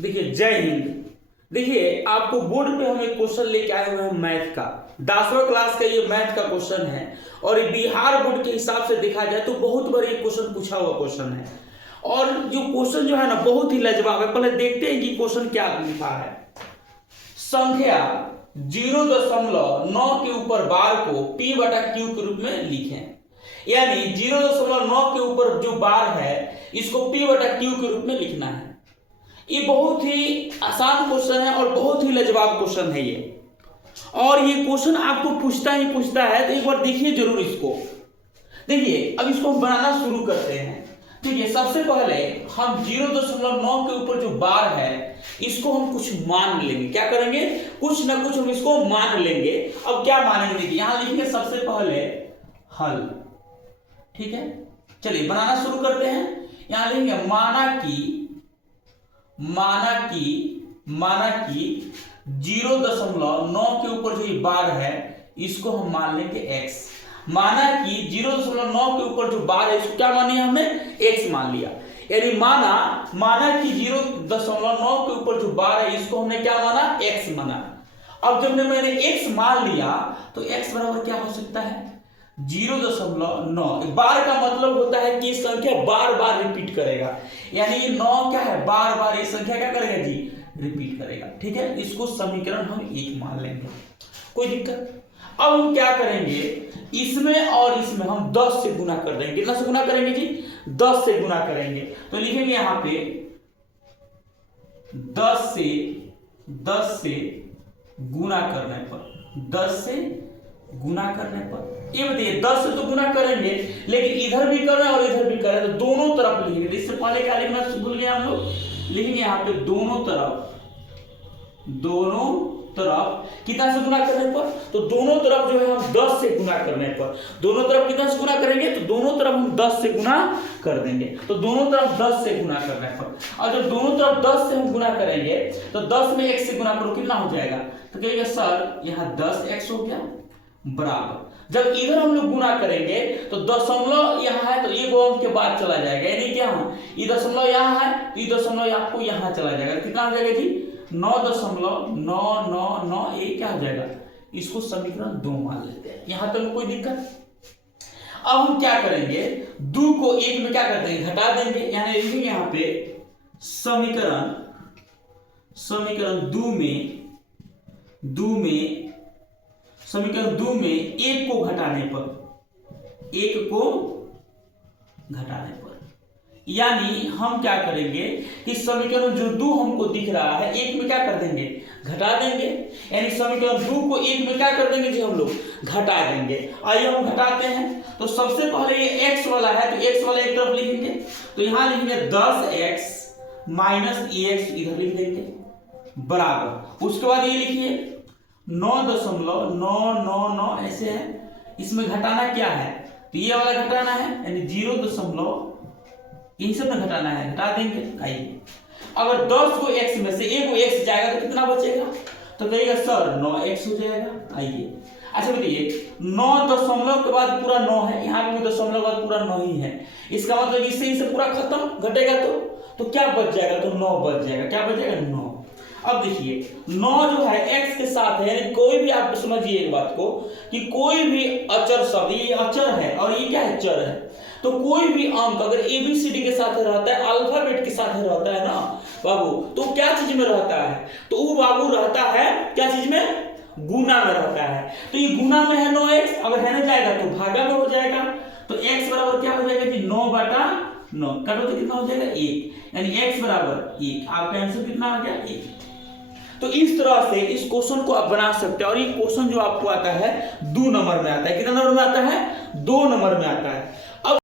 देखिए जय हिंद। देखिए आपको बोर्ड पे हम एक क्वेश्चन लेके आए हुए हैं मैथ का, 10वीं क्लास का ये मैथ का क्वेश्चन है और ये बिहार बोर्ड के हिसाब से देखा जाए तो बहुत बड़ा ये क्वेश्चन पूछा हुआ क्वेश्चन है। और जो क्वेश्चन जो है ना बहुत ही लाजवाब है। पहले देखते हैं कि क्वेश्चन क्या लिखा है। संख्या 0.9 के ऊपर बार को P/Q के रूप में लिखें। यानी 0.9 के ऊपर जो बार है इसको P/Q के रूप में लिखना है। ये बहुत ही आसान क्वेश्चन है और बहुत ही लाजवाब क्वेश्चन है ये। और ये क्वेश्चन आपको पूछता ही पूछता है, तो एक बार देखिए जरूर इसको। देखिए अब इसको हम बनाना शुरू करते हैं। देखिए सबसे पहले हम 0.9 के ऊपर जो बार है इसको हम कुछ मान लेंगे। क्या करेंगे? कुछ ना कुछ हम इसको मान लेंगे। अब क्या मानेंगे? यहां लिखेंगे सबसे पहले हल। ठीक है, चलिए बनाना शुरू करते हैं। यहां लिखेंगे माना कि 0.9 के ऊपर जो ये बार है इसको हम मान लेंगे x। माना कि 0.9 के ऊपर जो बार है इसको क्या मान लिया हमने? x मान लिया। यानी माना कि 0.9 के ऊपर जो बार है इसको हमने क्या माना? x माना। अब जब मैंने x मान लिया तो x बराबर क्या हो सकता है? 0.9। बार का मतलब होता है कि संख्या बार बार रिपीट करेगा। यानी 9 क्या है? बार बार ये संख्या क्या करेगा जी? रिपीट करेगा। ठीक है, इसको समीकरण हम 1 मान लेंगे। कोई दिक्कत? अब हम क्या करेंगे? इसमें और इसमें हम 10 से गुना कर देंगे। कितना से गुना करेंगे जी? 10 से गुना करेंगे। तो लिखेंगे यहां पे 10 से गुना करने पर, 10 से गुना करने पर ये बताइए 10 से तो गुना करेंगे लेकिन इधर भी कर रहे हैं और इधर भी कर रहे हैं, तो दोनों तरफ लिखेंगे। इससे पहले क्या लिखना भूल गए हम लोग? लिखेंगे यहाँ पे दोनों तरफ कितना से गुना करने पर? तो दोनों तरफ जो है हम 10 से गुना करने पर, दोनों तरफ कितना से गुना करेंगे? तो दोनों तरफ हम 10 से गुना कर देंगे। तो दोनों तरफ 10 से गुना करने पर, और जब दोनों तरफ 10 से हम गुना करेंगे तो 10 में 1 से गुना करो कितना हो जाएगा? तो कहेंगे सर यहाँ 10x हो गया बराबर। जब इधर हम लोग गुना करेंगे तो दशमलव यहाँ है तो ये अंक के बाद चला जाएगा। यानी क्या ये दशमलव यहाँ है तो ये दशमलव आपको यहाँ चला जाएगा। कितना हो जाएगा जी? 9.999। ये क्या हो जाएगा? इसको समीकरण 2 मान लेते हैं। यहां तक कोई दिक्कत? अब हम क्या करेंगे? 2 को 1 में क्या कर देंगे? घटा देंगे। यानी लिखेंगे यहाँ पे समीकरण 2 में 1 को घटाने पर, यानी हम क्या करेंगे कि समीकरण जो 2 हमको दिख रहा है 1 में क्या कर देंगे? घटा देंगे। यानी समीकरण 2 को 1 में क्या कर देंगे जी? हम लोग घटा देंगे। आइए हम घटाते हैं। तो सबसे पहले ये x वाला है तो x वाला एक तरफ लिखेंगे। तो यहां लिखेंगे 10x माइनस EX इधर लिख देंगे बराबर। उसके बाद ये लिखिए 9.999 ऐसे है। इसमें घटाना क्या है? तो ये वाला घटाना है, यानी 0. इन सब में घटाना है, घटा देंगे। आइए अगर 10 को x में से 1 को x जाएगा तो कितना बचेगा? तो कहिएगा सर 9x हो जाएगा। आइए अच्छा बताइए 9 दशमलव के बाद पूरा 9 है, यहाँ पे भी दशमलव के बाद पूरा 9 ही है। इसका मतलब इससे पूरा खत्म, घटेगा तो क्या बच जाएगा? तो 9 बच जाएगा। क्या बच जाएगा? 9। अब देखिए 9 जो है x के साथ है, यानी कोई भी आप समझिए एक बात को कि कोई भी अचर शब्द, ये अचर है और ये क्या है? चर है। तो कोई भी अंक अगर ABCD के साथ रहता है, अल्फाबेट के साथ रहता है ना बाबू, तो क्या चीज में रहता है? तो वो बाबू रहता है क्या चीज में? गुना में रहता है। तो ये गुना में है 9x, अगर है ना जाएगा तो भागा में हो जाएगा। तो x बराबर क्या हो जाएगा जी? 9/9। काटो तो कितना हो जाएगा? 1। यानी x बराबर 1। आपका आंसर कितना आ गया? 1। तो इस तरह से इस क्वेश्चन को आप बना सकते हैं। और ये क्वेश्चन जो आपको आता है 2 नंबर में आता है। कितना नंबर में आता है? 2 नंबर में आता है।